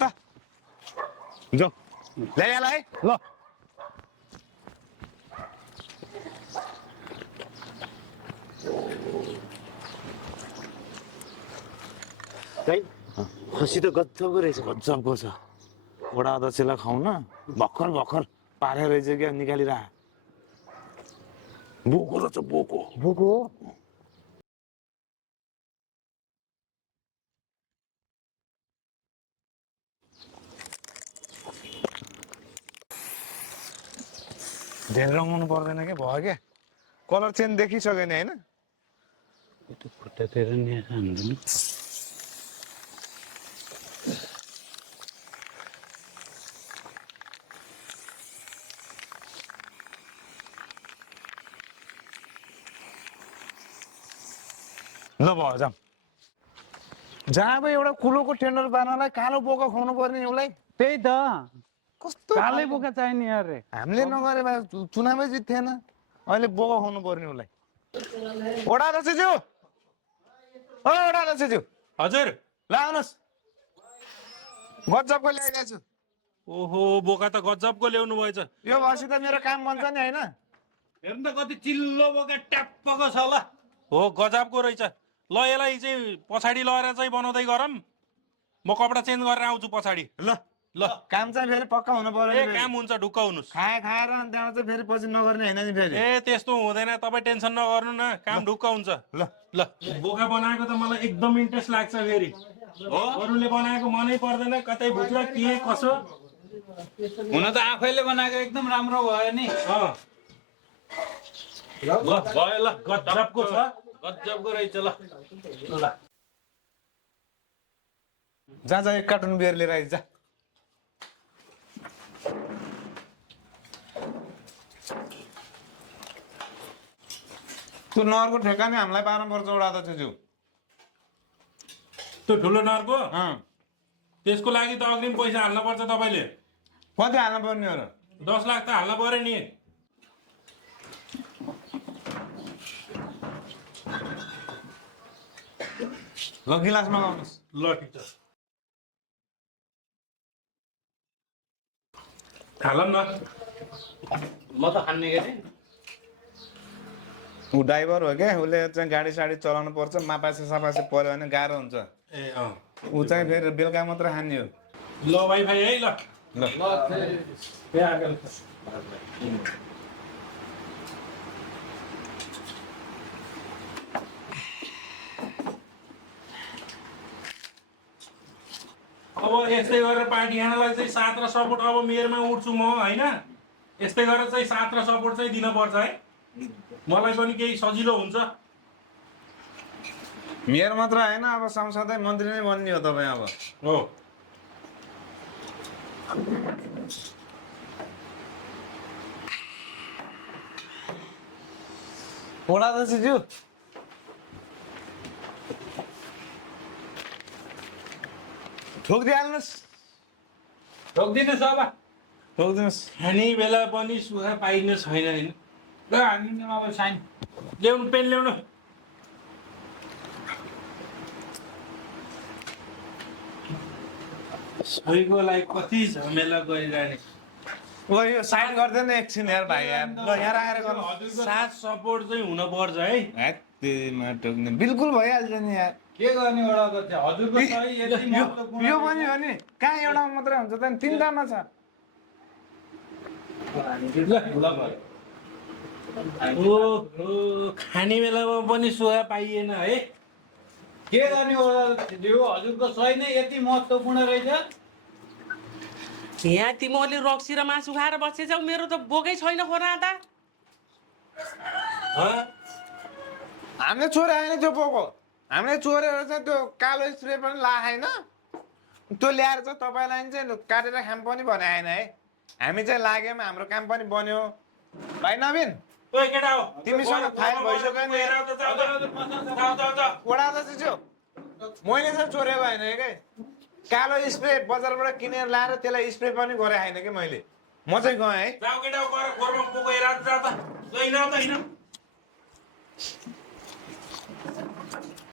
त जाऊ ल्याइहाल है ल खसी त गजबको रहेछ गजबको छ वडा अध्यक्षलाई खाउँ न भर्खर भर्खर पारेर रहेछ क्या निकालिरह बोको रहेछ बोको बोको धेरै रमाउनु पर्दैन क्या भयो क्या कलर चेन्ज देखिसक्यो नि होइन त्यो खुट्टातिर नि हान्दैन ल भयो जाऊँ जहाँ अब एउटा कुलोको टेन्डर पार्नलाई कालो बोका खुवाउनु पर्ने उसलाई त्यही त कस्तो कालै बोका चाहिने अरे हामीले नगरे भए चुनावै जित्थेन अहिले बोका खुवाउनु पर्ने उसलाई वडा अध्यक्षज्यू ओ वडा अध्यक्षज्यू हजुर ल आउनुहोस् गजबको ल्याइदिएको छु ओहो बोका त गजबको ल्याउनु भएछ यो भएपछि त मेरो काम बन्छ नि होइन हेर्नु त कति चिल्लो बोका ट्याप्पको छ ल हो गजबको रहेछ ल यसलाई चाहिँ पछाडि लगेर चाहिँ बनाउँदै गरौँ म कपडा चेन्ज गरेर आउँछु पछाडि ल ल काम चाहिँ फेरि पक्का हुनु पर्यो ए नि फेरि। काम हुन्छ ढुक्क हुनुहोस् खाएर अनि त्यहाँबाट चाहिँ फेरि पछि नगर्ने होइन नि फेरि ए त्यस्तो हुँदैन तपाईँ टेन्सन नगर्नु न काम ढुक्क हुन्छ ल ल बोका बनाएको त मलाई एकदम इन्ट्रेस्ट लाग्छ फेरि हो अरूले बनाएको मनै पर्दैन कतै भित्र के कसो हुन त आफैले बनाएको एकदम राम्रो भयो नि ल भयो ल गजबको छ गजबको रहेछ ल ल जा जा एक कार्टुन बियर लिएर आइज जा त्यो नहरको ठेक्का नि हामीलाई पार्नु पर्छ एउटा त ज्यू त्यो ठुलो नरको अँ त्यसको लागि त अग्रिम पैसा हाल्नु पर्छ तपाईँले कति हाल्नु पर्ने हो र 10 लाख त हाल्नु पर्यो नि ल गिलास मगाउनुहोस् ल ठिक छ हालौँ न म त खान्ने गरे ऊ ड्राइभर हो क्या उसले चाहिँ गाडी साडी चलाउनु पर्छ मापासे सापासे पऱ्यो भने गाह्रो हुन्छ ए अँ ऊ चाहिँ फेरि बेलुका मात्र खाने हो ल वाइफाई है ल ल अब यस्तै गरेर पार्टी खानालाई चाहिँ साथ र सपोर्ट अब मेरोमा उठ्छु म होइन यस्तै गरेर चाहिँ साथ र सपोर्ट चाहिँ दिनुपर्छ है मलाई पनि केही सजिलो हुन्छ मेयर मात्र होइन अब संसदै मन्त्री नै बन्ने हो तपाईँ अब हो वडा दाजुज्यू ठोकिदिइहाल्नुहोस् रोकिदिनुहोस् अब ठोकिदिनुहोस् खाने बेला पनि सुखा पाइने छैन होइन ल हामी अब साइन ल्याउनु पेन ल्याउनु सबैको लागि कति झमेला गरिरहने ओ यो साइड गरिदिनु एकछिन यार भाइ यार ल यहाँ राखेर गर्नु हजुरको साथ सपोर्ट चाहिँ हुन पर्छ है हेत्तेमा टोक्ने बिल्कुल भइहाल्छ नि यार के गर्ने एउटा त हजुरको सही यति महत्त्वपूर्ण यो पनि हो नि कहाँ एउटा मात्रै हुन्छ त तिनवटामा छ ओ खाने बेलामा पनि सुखा पाइएन है के गर्ने एउटा यो हजुरको सही नै यति महत्त्वपूर्ण रहेछ यहाँ तिमीहरूले रक्सी र मासु खाएर बसेछौ मेरो त बोकै छैन खोरा त हामीले चोरे आएन त्यो बोको हामीले चोरेर चाहिँ त्यो कालो स्प्रे पनि लाएन त्यो ल्याएर चाहिँ तपाईँलाई चाहिँ काटेर खाम पनि भने आएन है हामी चाहिँ लाग्यौँ हाम्रो काम पनि बन्यो भाइ नवीन ओइ केटा हो तिमीसँग फाइल भइसक्यो नि वडा दाजु मैले चाहिँ चोरेको होइन क्या कालो स्प्रे बजारबाट किनेर लाएर त्यसलाई स्प्रे पनि गरे होइन कि मैले म चाहिँ गएँ है जाऊ केटा हो गएर घरमा बोको हेरा जा त गइन त हैन